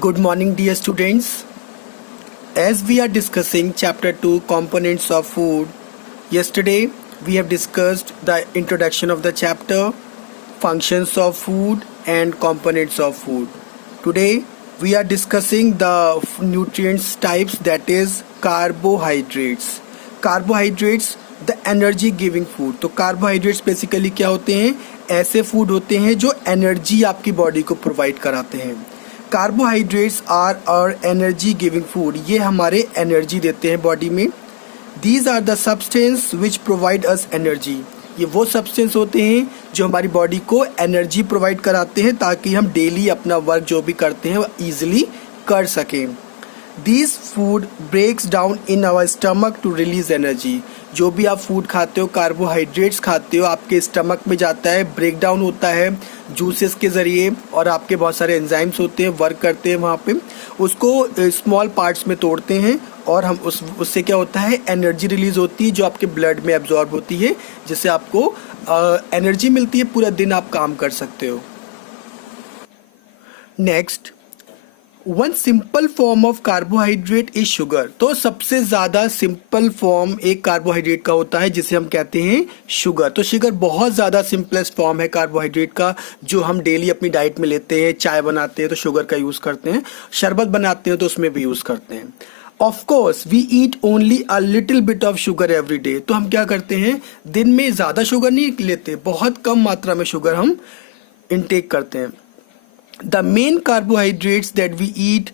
Good morning, dear students. As we are discussing chapter 2 components of food, yesterday we have discussed the introduction of the chapter, functions of food and components of food. Today we are discussing the nutrients types, that is carbohydrates. Carbohydrates the energy giving food. तो carbohydrates basically क्या होते हैं? ऐसे food होते हैं जो energy आपकी body को प्रोवाइड कराते हैं. कार्बोहाइड्रेट्स आर और एनर्जी गिविंग फूड, ये हमारे एनर्जी देते हैं बॉडी में. These are the substance which provide us energy. ये वो सब्सटेंस होते हैं जो हमारी बॉडी को एनर्जी प्रोवाइड कराते हैं ताकि हम डेली अपना वर्क जो भी करते हैं वो ईजिली कर सकें. These food breaks down in our stomach to release energy. जो भी आप फूड खाते हो, कार्बोहाइड्रेट्स खाते हो, आपके स्टमक में जाता है, ब्रेक डाउन होता है जूसेस के ज़रिए, और आपके बहुत सारे एंजाइम्स होते हैं, वर्क करते हैं वहाँ पे, उसको स्मॉल पार्ट्स में तोड़ते हैं और हम उससे क्या होता है, एनर्जी रिलीज होती है जो आपके ब्लड में एब्जॉर्ब होती है, जिससे आपको एनर्जी मिलती है, पूरा दिन आप काम कर सकते हो. Next, one simple form of carbohydrate is sugar. तो सबसे ज़्यादा सिंपल फॉर्म एक कार्बोहाइड्रेट का होता है जिसे हम कहते हैं शुगर. तो शुगर बहुत ज़्यादा सिंपलेस्ट फॉर्म है कार्बोहाइड्रेट का, जो हम डेली अपनी डाइट में लेते हैं. चाय बनाते हैं तो शुगर का यूज़ करते हैं, शरबत बनाते हैं तो उसमें भी यूज़ करते हैं. Of course we eat only a little bit of sugar every day. तो हम क्या करते हैं, दिन में ज़्यादा शुगर नहीं लेते, बहुत कम मात्रा में शुगर हम इनटेक करते हैं. The main carbohydrates that we eat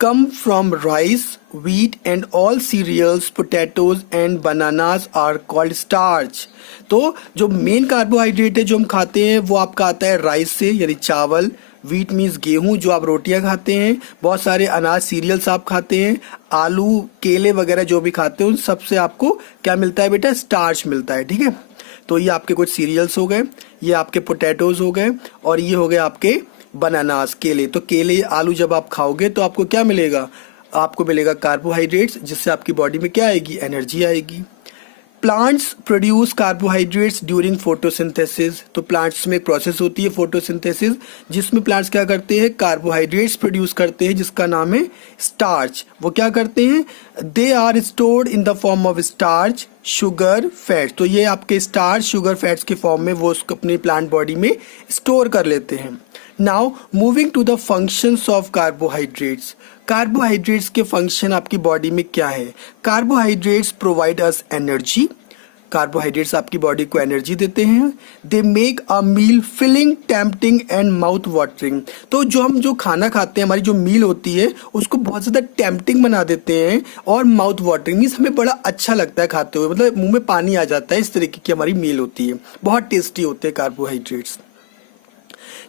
come from rice, wheat and all cereals, potatoes and bananas are called starch. तो जो मेन कार्बोहाइड्रेट है जो हम खाते हैं वो आपका आता है राइस से, यानी चावल. व्हीट मीन्स गेहूं, जो आप रोटियां खाते हैं. बहुत सारे अनाज सीरियल्स आप खाते हैं. आलू, केले वगैरह जो भी खाते हैं उन सबसे आपको क्या मिलता है बेटा? स्टार्च मिलता है. ठीक है, तो ये आपके कुछ सीरियल्स हो गए, ये आपके पोटैटोज हो गए, और ये हो गए आपके बनानास, केले. तो केले, आलू जब आप खाओगे तो आपको क्या मिलेगा? आपको मिलेगा कार्बोहाइड्रेट्स, जिससे आपकी बॉडी में क्या आएगी? एनर्जी आएगी. Plants produce carbohydrates during photosynthesis. तो प्लांट्स में एक प्रोसेस होती है फोटोसिंथेसिस, जिसमें प्लांट्स क्या करते हैं? कार्बोहाइड्रेट्स प्रोड्यूस करते हैं, जिसका नाम है स्टार्च. वो क्या करते हैं? They are stored in the form of starch, sugar, fats. तो ये आपके स्टार्च, शुगर, फैट्स के फॉर्म में वो उसको अपनी प्लांट बॉडी में स्टोर कर लेते हैं. Now moving to the functions of carbohydrates. Carbohydrates के फंक्शन आपकी बॉडी में क्या है? Carbohydrates provide us energy. Carbohydrates आपकी बॉडी को एनर्जी देते हैं. They make a meal filling, tempting and mouth watering. तो जो खाना खाते हैं, हमारी जो मील होती है उसको बहुत ज़्यादा टेम्पटिंग बना देते हैं, और माउथ वाटरिंग मीन्स हमें बड़ा अच्छा लगता है खाते हुए, मतलब मुंह में पानी आ जाता है. इस तरीके की हमारी मील होती है, बहुत टेस्टी होते हैं carbohydrates.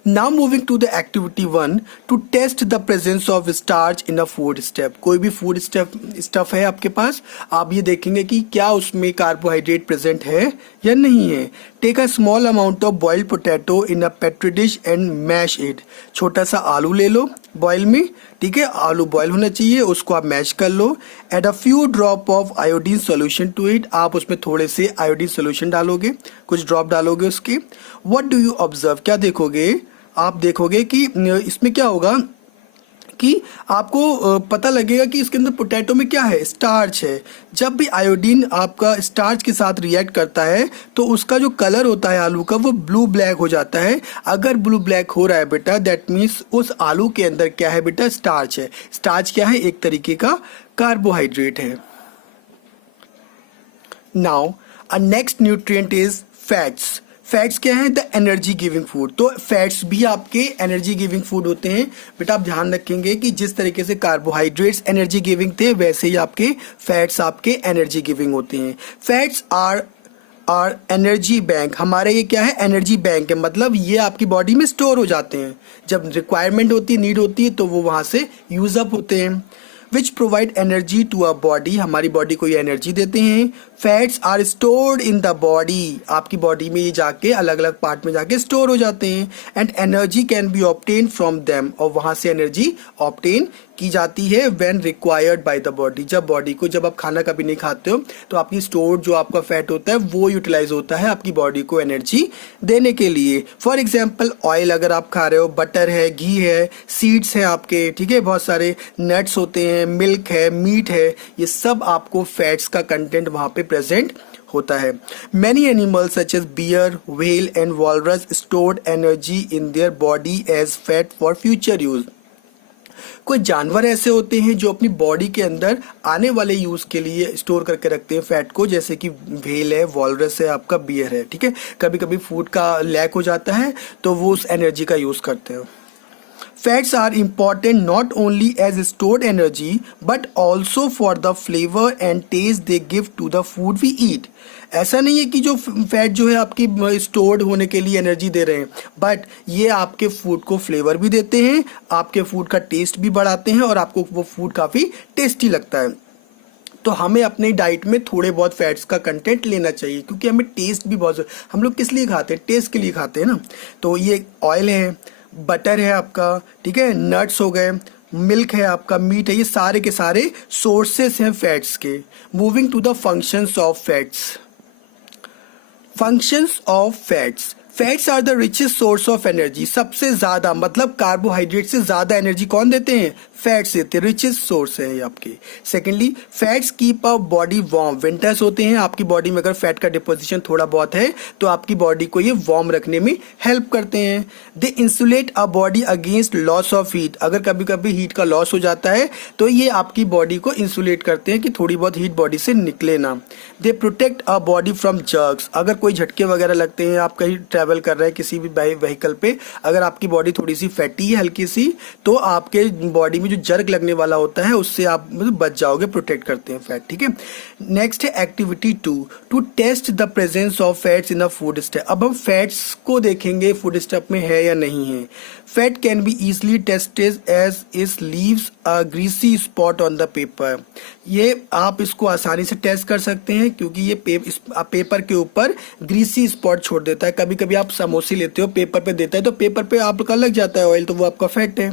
Now moving to the activity 1, to test the presence of starch in a food stuff. कोई भी फूड स्टफ है आपके पास, आप ये देखेंगे कि क्या उसमें कार्बोहाइड्रेट प्रेजेंट है या नहीं है. Take a small amount of boiled potato in a petri dish and mash it. छोटा सा आलू ले लो बॉयल में, ठीक है, आलू बॉयल होना चाहिए, उसको आप मैश कर लो. Add a few drop of iodine solution to it. आप उसमें थोड़े से आयोडीन सोल्यूशन डालोगे, कुछ ड्रॉप डालोगे उसके. What do you observe? क्या देखोगे? आप देखोगे कि इसमें क्या होगा कि आपको पता लगेगा कि इसके अंदर पोटैटो में क्या है? स्टार्च है. जब भी आयोडीन आपका स्टार्च के साथ रिएक्ट करता है तो उसका जो कलर होता है आलू का, वो ब्लू ब्लैक हो जाता है. अगर ब्लू ब्लैक हो रहा है बेटा, दैट मीन्स उस आलू के अंदर क्या है बेटा? स्टार्च है. स्टार्च क्या है? एक तरीके का कार्बोहाइड्रेट है. Now a next nutrient is fats. Fats क्या है? The energy giving food. तो फैट्स भी आपके एनर्जी गिविंग फूड होते हैं. बेटा आप ध्यान रखेंगे कि जिस तरीके से कार्बोहाइड्रेट्स एनर्जी गिविंग थे, वैसे ही आपके फैट्स आपके एनर्जी गिविंग होते हैं. Fats are energy bank. हमारे ये क्या है? एनर्जी बैंक है, मतलब ये आपकी बॉडी में स्टोर हो जाते हैं. जब रिक्वायरमेंट होती है, नीड होती है, तो वो वहाँ से यूज अप होते हैं. Which provide energy to a body, हमारी बॉडी को ये एनर्जी देते हैं। Fats are stored in the body, आपकी बॉडी में ये जाके अलग अलग पार्ट में जाके स्टोर हो जाते हैं। And energy can be obtain from them, और वहां से एनर्जी ऑब्टेन की जाती है when required by the body, जब बॉडी को, जब आप खाना कभी नहीं खाते हो तो आपकी स्टोर्ड जो आपका फैट होता है वो यूटिलाइज होता है आपकी बॉडी को एनर्जी देने के लिए। फॉर एग्जांपल ऑयल अगर आप खा रहे हो, बटर है, घी है, सीड्स हैं आपके, ठीक है, बहुत सारे नट्स होते हैं, मिल्क है, मीट है, ये सब आपको फैट्स का कंटेंट वहां पे प्रेजेंट होता है। Many animals such as bear, whale and walrus stored energy in their body as fat for future use. कोई जानवर ऐसे होते हैं जो अपनी बॉडी के अंदर आने वाले यूज के लिए स्टोर करके रखते हैं फैट को, जैसे कि व्हेल है, वॉलरस है, आपका बियर है, ठीक है। कभी कभी फूड का लैक हो जाता है तो वो उस एनर्जी का यूज करते हैं। Fats are important not only as stored energy but also for the flavor and taste they give to the food we eat. ऐसा नहीं है कि जो फैट जो है आपकी स्टोर्ड होने के लिए एनर्जी दे रहे हैं, बट ये आपके फूड को फ्लेवर भी देते हैं, आपके फूड का टेस्ट भी बढ़ाते हैं और आपको वो फूड काफ़ी टेस्टी लगता है। तो हमें अपनी डाइट में थोड़े बहुत फैट्स का कंटेंट लेना चाहिए, क्योंकि हमें टेस्ट भी बहुत, हम लोग किस लिए खाते हैं, टेस्ट के लिए खाते हैं ना। तो ये ऑयल है, बटर है आपका, ठीक है, नट्स हो गए, मिल्क है आपका, मीट है, ये सारे के सारे सोर्सेस हैं फैट्स के। Moving to the functions of fats. Functions of fats. Fats are the richest source of energy, सबसे ज्यादा मतलब कार्बोहाइड्रेट से ज्यादा एनर्जी कौन देते हैं, फैट्स देते हैं, रिचेस्ट सोर्स है ये आपके। Secondly, fats keep a body warm, winters होते हैं आपकी बॉडी में अगर फैट का डिपोजिशन थोड़ा बहुत है तो आपकी बॉडी को ये वार्म रखने में हेल्प करते हैं। They insulate a body against loss of heat, अगर कभी कभी हीट का लॉस हो जाता है तो ये आपकी बॉडी को इंसुलेट करते हैं कि थोड़ी बहुत हीट बॉडी से निकले ना। They protect a body from jerks, अगर कोई झटके वगैरह लगते हैं, आप कहीं ट्रैवल कर रहे हैं किसी भी व्हीकल पे, अगर आपकी बॉडी थोड़ी सी फैटी है हल्की सी, तो आपके बॉडी में जो जर्क लगने वाला होता है उससे आप बच जाओगे, प्रोटेक्ट करते हैं फैट, ठीक है। नेक्स्ट है activity 2, to test the presence of fats in a food stuff. अब हम फैट्स को देखेंगे फूड स्टफ में है या नहीं है। Fat can be easily tested as it leaves a greasy spot on the paper, ये आप इसको आसानी से टेस्ट कर सकते हैं क्योंकि ये पेपर के ऊपर ग्रीसी स्पॉट छोड़ देता है। कभी कभी आप समोसे लेते हो, पेपर पे देता है तो पेपर पे आपका लग जाता है ऑयल, तो वो आपका फैट है।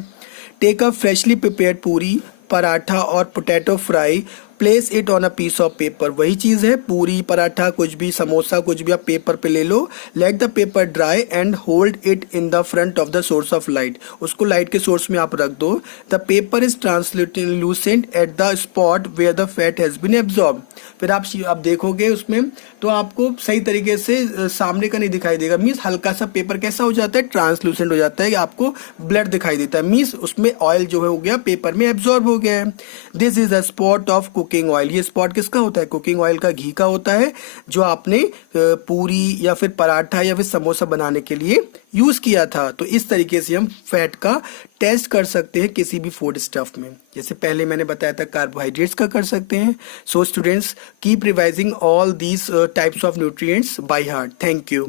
टेक अ फ्रेशली प्रिपेयर्ड पूरी, पराठा और potato fry, place it on a piece of paper, वही चीज़ है, पूरी, पराठा, कुछ भी, समोसा, कुछ भी आप पेपर पे ले लो। Let the paper dry and hold it in the front of the source of light, उसको लाइट के सोर्स में आप रख दो। The paper is translucent at the spot where the fat has been absorb, फिर आप देखोगे उसमें तो आपको सही तरीके से सामने का नहीं दिखाई देगा, मीन्स हल्का सा पेपर कैसा हो जाता है, ट्रांसलूसेंट हो जाता है, आपको ब्लड दिखाई देता है, मीन्स उसमें ऑयल जो है हो गया पेपर में एब्जॉर्ब हो गया है। This is a spot of cooking oil, ये स्पॉट किसका होता है, कुकिंग ऑयल का, घी का होता है, जो आपने पूरी या फिर पराठा या फिर समोसा बनाने के लिए यूज किया था। तो इस तरीके से हम फैट का टेस्ट कर सकते हैं किसी भी फूड स्टफ में, जैसे पहले मैंने बताया था कार्बोहाइड्रेट्स का कर सकते हैं। So students, keep revising all these types of nutrients by heart. Thank you.